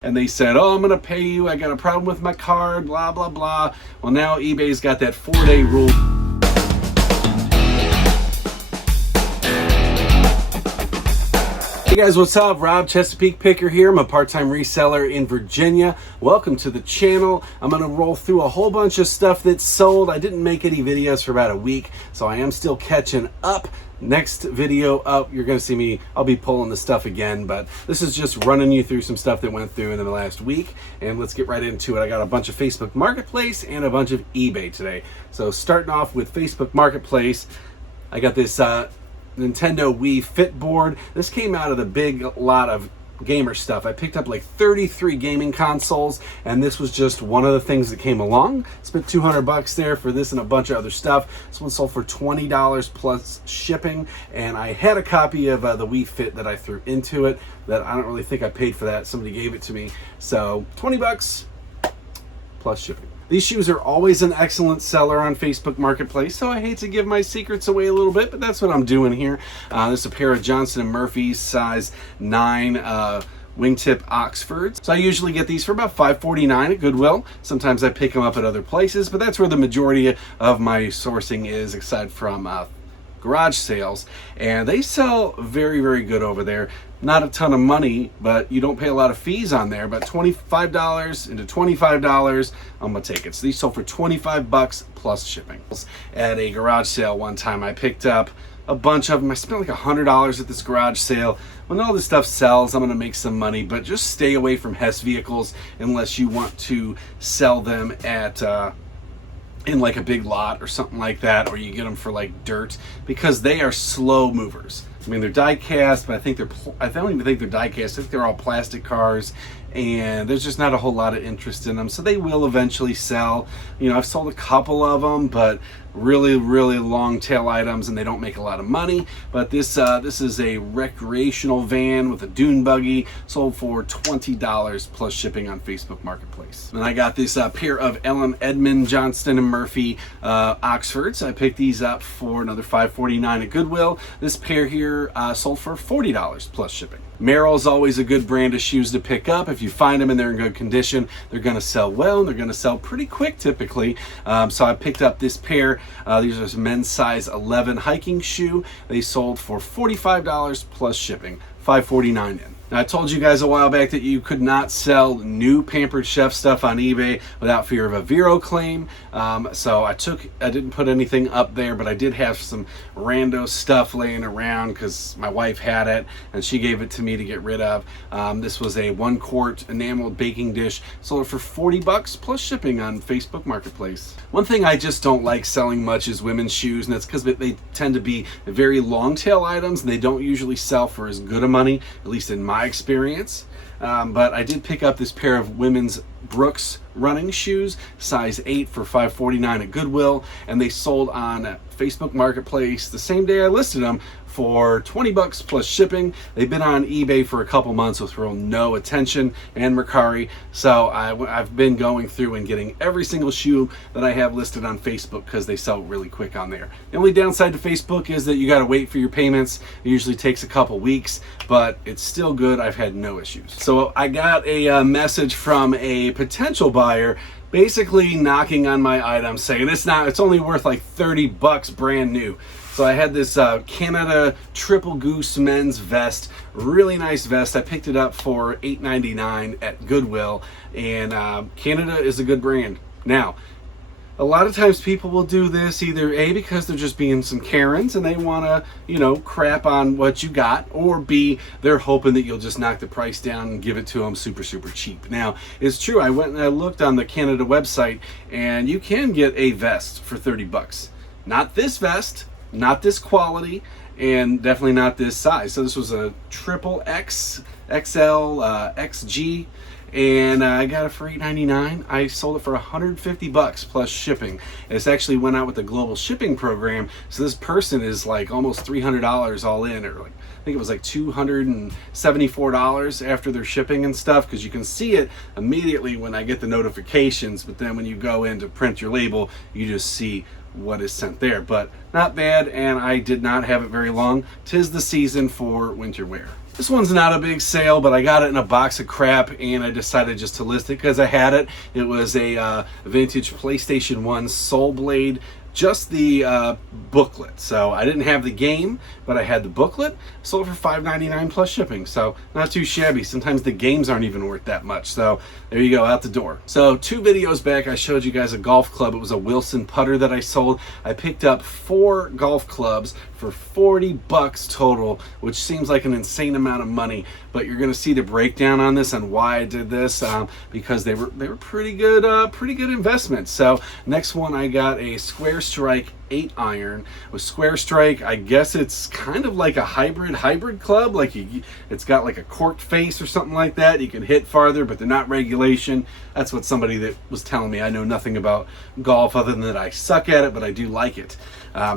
and they said, oh, I'm going to pay you. I got a problem with my card, blah, blah, blah. Well, now eBay's got that 4-day rule. Hey guys, what's up? Rob, Chesapeake Picker here. I'm a part-time reseller in Virginia. Welcome to the channel. I'm going to roll through a whole bunch of stuff that's sold. I didn't make any videos for about a week, so I am still catching up. Next video up, you're going to see me, I'll be pulling the stuff again, but this is just running you through some stuff that went through in the last week, and let's get right into it. I got a bunch of Facebook Marketplace and a bunch of eBay today. So starting off with Facebook Marketplace, I got this Nintendo Wii Fit board. This came out of the big lot of gamer stuff. I picked up like 33 gaming consoles, and this was just one of the things that came along. Spent $200 there for this and a bunch of other stuff. This one sold for $20 plus shipping, and I had a copy of the Wii Fit that I threw into it that I don't really think I paid for that. Somebody gave it to me. So $20 plus shipping. These shoes are always an excellent seller on Facebook Marketplace, so I hate to give my secrets away a little bit, but that's what I'm doing here. This is a pair of Johnston & Murphy's size 9 wingtip Oxfords. So I usually get these for about $5.49 at Goodwill. Sometimes I pick them up at other places, but that's where the majority of my sourcing is, aside from garage sales, and they sell very, very good over there. Not a ton of money, but you don't pay a lot of fees on there. But $25 into $25, I'm gonna take it. So these sold for $25 plus shipping. At a garage sale one time, I picked up a bunch of them. I spent like $100 at this garage sale. When all this stuff sells, I'm gonna make some money, but just stay away from Hess vehicles unless you want to sell them at in like a big lot or something like that, or you get them for like dirt, because they are slow movers. I mean, they're die cast, but I don't even think they're die cast. I think they're all plastic cars, and there's just not a whole lot of interest in them. So they will eventually sell. You know, I've sold a couple of them, but really, really long tail items, and they don't make a lot of money. But this is a recreational van with a dune buggy, sold for $20 plus shipping on Facebook Marketplace. And I got this pair of Ellen Edmond Johnston & Murphy Oxfords. I picked these up for another $5.49 at Goodwill. This pair here sold for $40 plus shipping. Merrell's always a good brand of shoes to pick up. If you find them and they're in good condition, they're going to sell well, and they're going to sell pretty quick typically. So I picked up this pair. These are men's size 11 hiking shoe. They sold for $45 plus shipping, $5.49 in. Now, I told you guys a while back that you could not sell new Pampered Chef stuff on eBay without fear of a Vero claim. So I didn't put anything up there, but I did have some rando stuff laying around because my wife had it and she gave it to me to get rid of. This was a 1-quart enameled baking dish, sold it for $40 plus shipping on Facebook Marketplace. One thing I just don't like selling much is women's shoes, and that's because they tend to be very long tail items, and they don't usually sell for as good a money, at least in my experience. But I did pick up this pair of women's Brooks running shoes, size 8, for $5.49 at Goodwill, and they sold on Facebook Marketplace the same day I listed them for $20 plus shipping. They've been on eBay for a couple months with real no attention, and Mercari. So I've been going through and getting every single shoe that I have listed on Facebook because they sell really quick on there. The only downside to Facebook is that you got to wait for your payments. It usually takes a couple weeks, but it's still good. I've had no issues. So I got a message from a potential buyer basically knocking on my item saying it's only worth like $30 brand new. So I had this Canada Triple Goose men's vest, really nice vest. I picked it up for $8.99 at Goodwill, and Canada is a good brand. Now, a lot of times people will do this either A, because they're just being some Karens and they want to, crap on what you got, or B, they're hoping that you'll just knock the price down and give it to them super, super cheap. Now, it's true, I went and I looked on the Canada website, and you can get a vest for $30. Not this vest, not this quality, and definitely not this size. So this was a triple X, XL, XG, and I got it for $8.99. I sold it for $150 plus shipping. It's actually went out with the global shipping program, so this person is like almost $300 all in, or like I think it was like $274 after their shipping and stuff, because you can see it immediately when I get the notifications, but then when you go in to print your label, you just see what is sent there. But not bad, and I did not have it very long. 'Tis the season for winter wear. This one's not a big sale, but I got it in a box of crap, and I decided just to list it because I had it. It was a vintage PlayStation 1 Soul Blade, just the booklet. So I didn't have the game, but I had the booklet. Sold for $5.99 plus shipping, so not too shabby. Sometimes the games aren't even worth that much. So there you go, out the door. So 2 videos back, I showed you guys a golf club. It was a Wilson putter that I sold. I picked up 4 golf clubs for $40 total, which seems like an insane amount of money. But you're going to see the breakdown on this and why I did this, because they were pretty good investments. So next one, I got a Square Strike 8-iron with Square Strike. I guess it's kind of like a hybrid club. Like it's got like a corked face or something like that. You can hit farther, but they're not regulation. That's what somebody that was telling me. I know nothing about golf other than that I suck at it, but I do like it.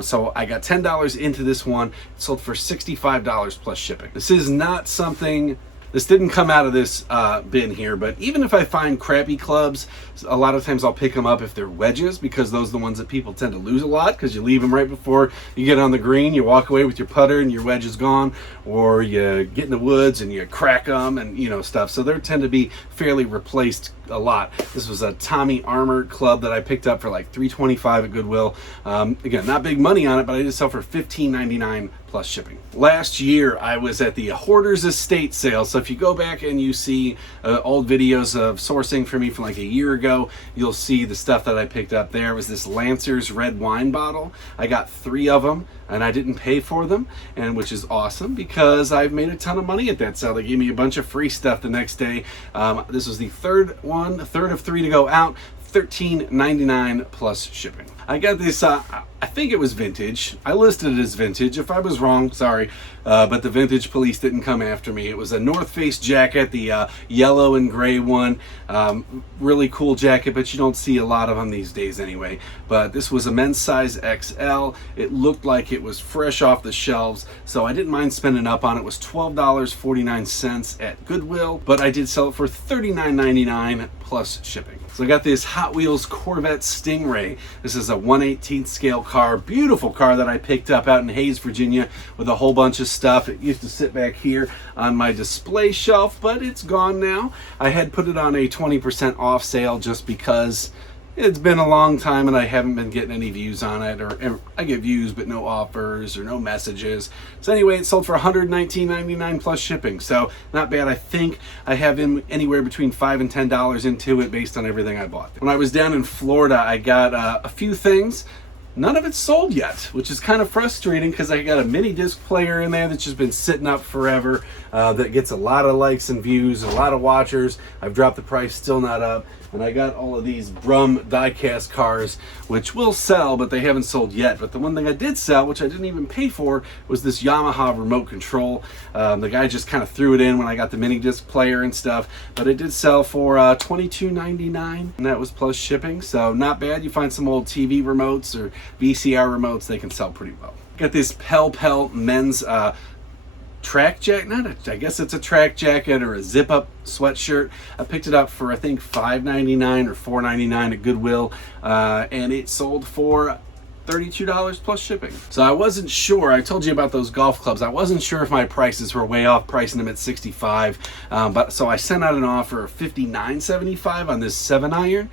So I got $10 into this one. It sold for $65 plus shipping. This is not something. This didn't come out of this bin here, but even if I find crappy clubs, a lot of times I'll pick them up if they're wedges, because those are the ones that people tend to lose a lot, because you leave them right before you get on the green. You walk away with your putter and your wedge is gone, or you get in the woods and you crack them and stuff. So they tend to be fairly replaced a lot. This was a Tommy Armour club that I picked up for like $3.25 at Goodwill. Again, not big money on it, but I did sell for $15.99 plus shipping. Last year, I was at the Hoarder's Estate sale. So if you go back and you see old videos of sourcing for me from like a year ago, you'll see the stuff that I picked up there. It was this Lancer's red wine bottle. I got 3 of them, and I didn't pay for them, and which is awesome because I've made a ton of money at that sale. They gave me a bunch of free stuff the next day. This was the third of 3 to go out. $13.99 plus shipping. I got this, I think it was vintage. I listed it as vintage. If I was wrong, sorry, but the vintage police didn't come after me. It was a North Face jacket, the yellow and gray one. Really cool jacket, but you don't see a lot of them these days anyway. But this was a men's size XL. It looked like it was fresh off the shelves, so I didn't mind spending up on it. It was $12.49 at Goodwill, but I did sell it for $39.99 plus shipping. So I got this Hot Wheels Corvette Stingray. This is a 1/18 scale car, beautiful car that I picked up out in Hayes, Virginia, with a whole bunch of stuff. It used to sit back here on my display shelf, but it's gone now. I had put it on a 20% off sale just because it's been a long time and I haven't been getting any views on it, or I get views but no offers or no messages. So anyway, it sold for $119.99 plus shipping, so not bad. I think I have anywhere between $5 and $10 into it based on everything I bought. When I was down in Florida, I got a few things. None of it's sold yet, which is kind of frustrating because I got a mini disc player in there that's just been sitting up forever, that gets a lot of likes and views, a lot of watchers. I've dropped the price, still not up. And I got all of these Brum diecast cars, which will sell, but they haven't sold yet. But the one thing I did sell, which I didn't even pay for, was this Yamaha remote control. The guy just kind of threw it in when I got the mini disc player and stuff, but it did sell for $22.99, and that was plus shipping. So not bad. You find some old TV remotes or VCR remotes, they can sell pretty well. Got this Pel men's track jacket, I guess it's a track jacket or a zip-up sweatshirt. I picked it up for I think $5.99 or $4.99 at Goodwill, and it sold for $32 plus shipping. So I wasn't sure. I told you about those golf clubs. I wasn't sure if my prices were way off, pricing them at $65, but so I sent out an offer of $59.75 on this 7-iron.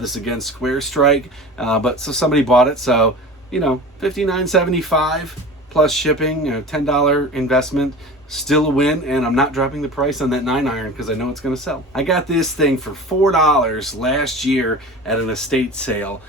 This again, Square Strike, but so somebody bought it, so $59.75 plus shipping, $10 investment, still a win, and I'm not dropping the price on that 9-iron because I know it's going to sell. I got this thing for $4 last year at an estate sale,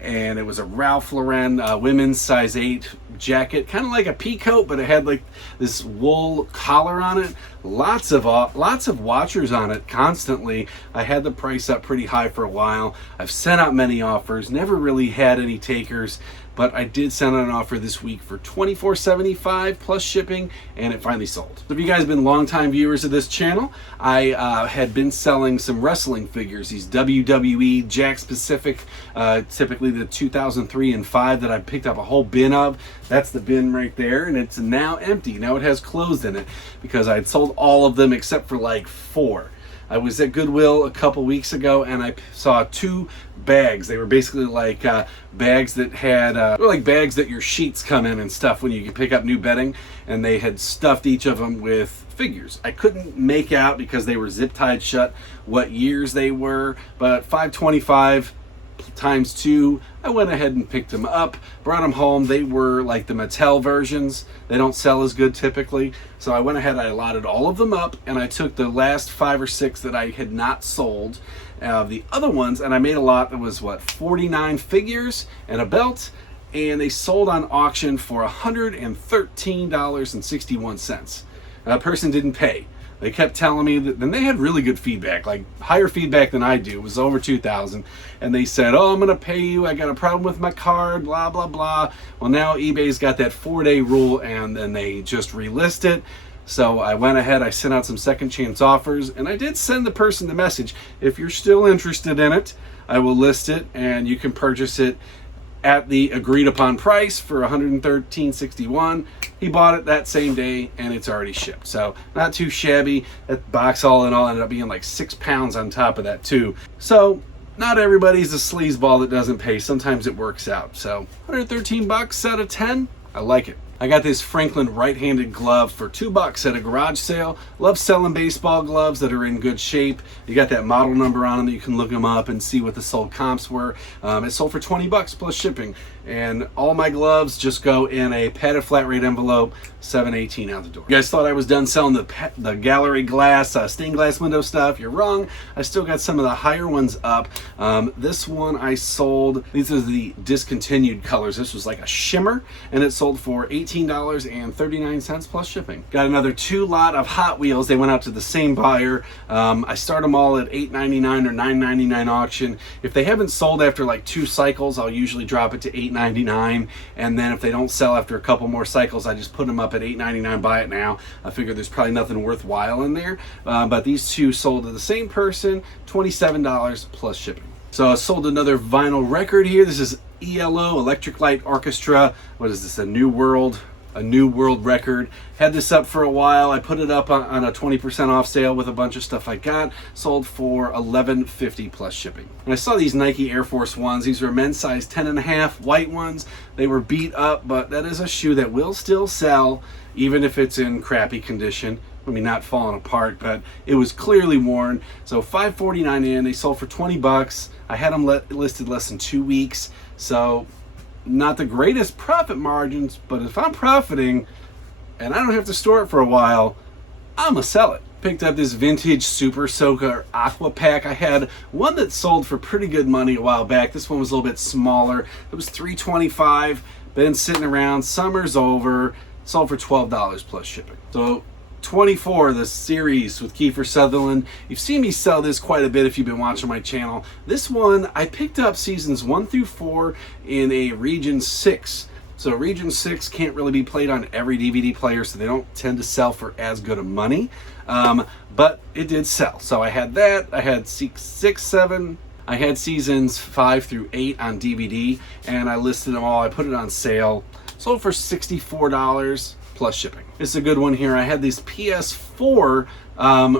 and it was a Ralph Lauren women's size 8 jacket, kind of like a pea coat, but it had like this wool collar on it. Lots of watchers on it constantly. I had the price up pretty high for a while. I've sent out many offers, never really had any takers, but I did send out an offer this week for $24.75 plus shipping, and it finally sold. So if you guys have been longtime viewers of this channel, I had been selling some wrestling figures, these WWE Jakks Pacific, typically the 2003 and 5 that I picked up a whole bin of. That's the bin right there, and it's now empty. Now it has clothes in it because I had sold all of them except for like 4. I was at Goodwill a couple weeks ago and I saw 2 bags. They were basically like bags that had, like bags that your sheets come in and stuff when you can pick up new bedding, and they had stuffed each of them with figures. I couldn't make out because they were zip tied shut what years they were, but $5.25 times 2, I went ahead and picked them up, brought them home. They were like the Mattel versions. They don't sell as good typically. So I went ahead, I allotted all of them up, and I took the last 5 or 6 that I had not sold, the other ones, and I made a lot that was, what, 49 figures and a belt, and they sold on auction for $113.61. That person didn't pay. They kept telling me that, and they had really good feedback, like higher feedback than I do. It was over 2,000, and they said, "Oh, I'm gonna pay you. I got a problem with my card, blah blah blah." Well, now eBay's got that 4-day rule, and then they just relist it. So I went ahead, I sent out some second chance offers, and I did send the person the message: if you're still interested in it, I will list it, and you can purchase it at the agreed upon price for $113.61. He bought it that same day and it's already shipped. So not too shabby. That box all in all ended up being like 6 pounds on top of that too. So not everybody's a sleazeball that doesn't pay. Sometimes it works out. So $113 out of 10, I like it. I got this Franklin right-handed glove for $2 at a garage sale. Love selling baseball gloves that are in good shape. You got that model number on them that you can look them up and see what the sold comps were. It sold for $20 plus shipping. And all my gloves just go in a padded flat rate envelope, $7.18 out the door. You guys thought I was done selling the gallery glass, stained glass window stuff. You're wrong. I still got some of the higher ones up. This one I sold, these are the discontinued colors. This was like a shimmer, and it sold for $18.39 plus shipping. Got another 2 lot of Hot Wheels. They went out to the same buyer. I start them all at $8.99 or $9.99 auction. If they haven't sold after like 2 cycles, I'll usually drop it to $8.99, and then if they don't sell after a couple more cycles, I just put them up at $8.99. Buy it now. I figure there's probably nothing worthwhile in there, but these 2 sold to the same person, $27 plus shipping. So I sold another vinyl record here. This is ELO, Electric Light Orchestra. What is this, a New World record. Had this up for a while. I put it up on a 20% off sale with a bunch of stuff I got. Sold for $11.50 plus shipping. And I saw these Nike Air Force Ones. These are men's size 10.5 white ones. They were beat up, but that is a shoe that will still sell even if it's in crappy condition. I mean, not falling apart, but it was clearly worn. So $5.49 in. They sold for $20. I had them listed less than 2 weeks. So not the greatest profit margins, but if I'm profiting and I don't have to store it for a while, I'm gonna sell it. Picked up this vintage Super Soaker Aqua Pack. I had one that sold for pretty good money a while back. This one was a little bit smaller. It was $3.25. Been sitting around. Summer's over. Sold for $12 plus shipping. So 24, the series with Kiefer Sutherland. You've seen me sell this quite a bit if you've been watching my channel. This one, I picked up seasons 1 through 4 in a Region 6. So Region 6 can't really be played on every DVD player, so they don't tend to sell for as good of money. But it did sell. So I had that. I had 6, 7. I had seasons 5 through 8 on DVD, and I listed them all. I put it on sale. Sold for $64 plus shipping. It's a good one here. I had these PS4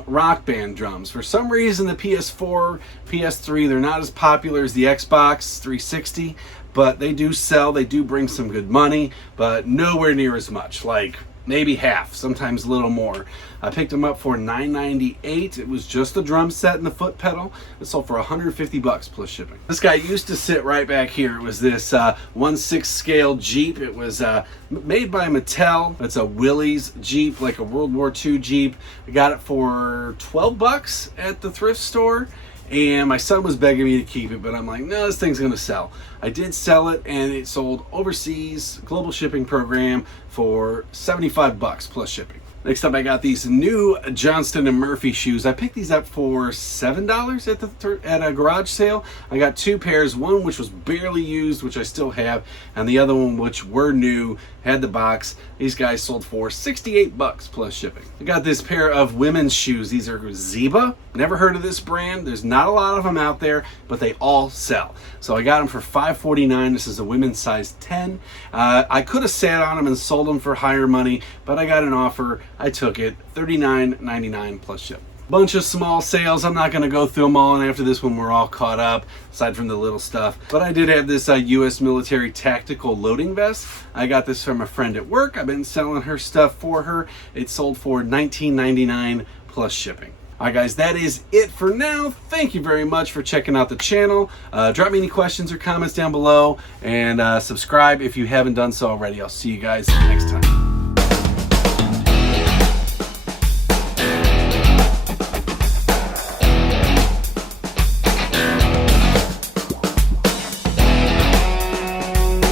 Rock Band drums. For some reason, the PS4, PS3, they're not as popular as the Xbox 360, but they do sell. They do bring some good money, but nowhere near as much. Like maybe half, sometimes a little more. I picked them up for $9.98. It was just the drum set and the foot pedal. It sold for $150 plus shipping. This guy used to sit right back here. It was this 1/6 scale Jeep. It was made by Mattel. It's a Willys Jeep, like a World War II Jeep. I got it for $12 at the thrift store. And my son was begging me to keep it, but I'm like, no, this thing's gonna sell. I did sell it, and it sold overseas, global shipping program, for $75 plus shipping. Next up, I got these new Johnston & Murphy shoes. I picked these up for $7 at a garage sale. I got 2 pairs, one which was barely used, which I still have, and the other one which were new, had the box. These guys sold for $68 plus shipping. I got this pair of women's shoes. These are Zeba. Never heard of this brand. There's not a lot of them out there, but they all sell. So I got them for $5.49. This is a women's size 10. I could have sat on them and sold them for higher money, but I got an offer. I took it, $39.99 plus ship. Bunch of small sales. I'm not going to go through them all, and after this one we're all caught up, aside from the little stuff. But I did have this U.S. military tactical loading vest. I got this from a friend at work. I've been selling her stuff for her. It sold for $19.99 plus shipping. All right, guys, that is it for now. Thank you very much for checking out the channel. Drop me any questions or comments down below, and subscribe if you haven't done so already. I'll see you guys next time.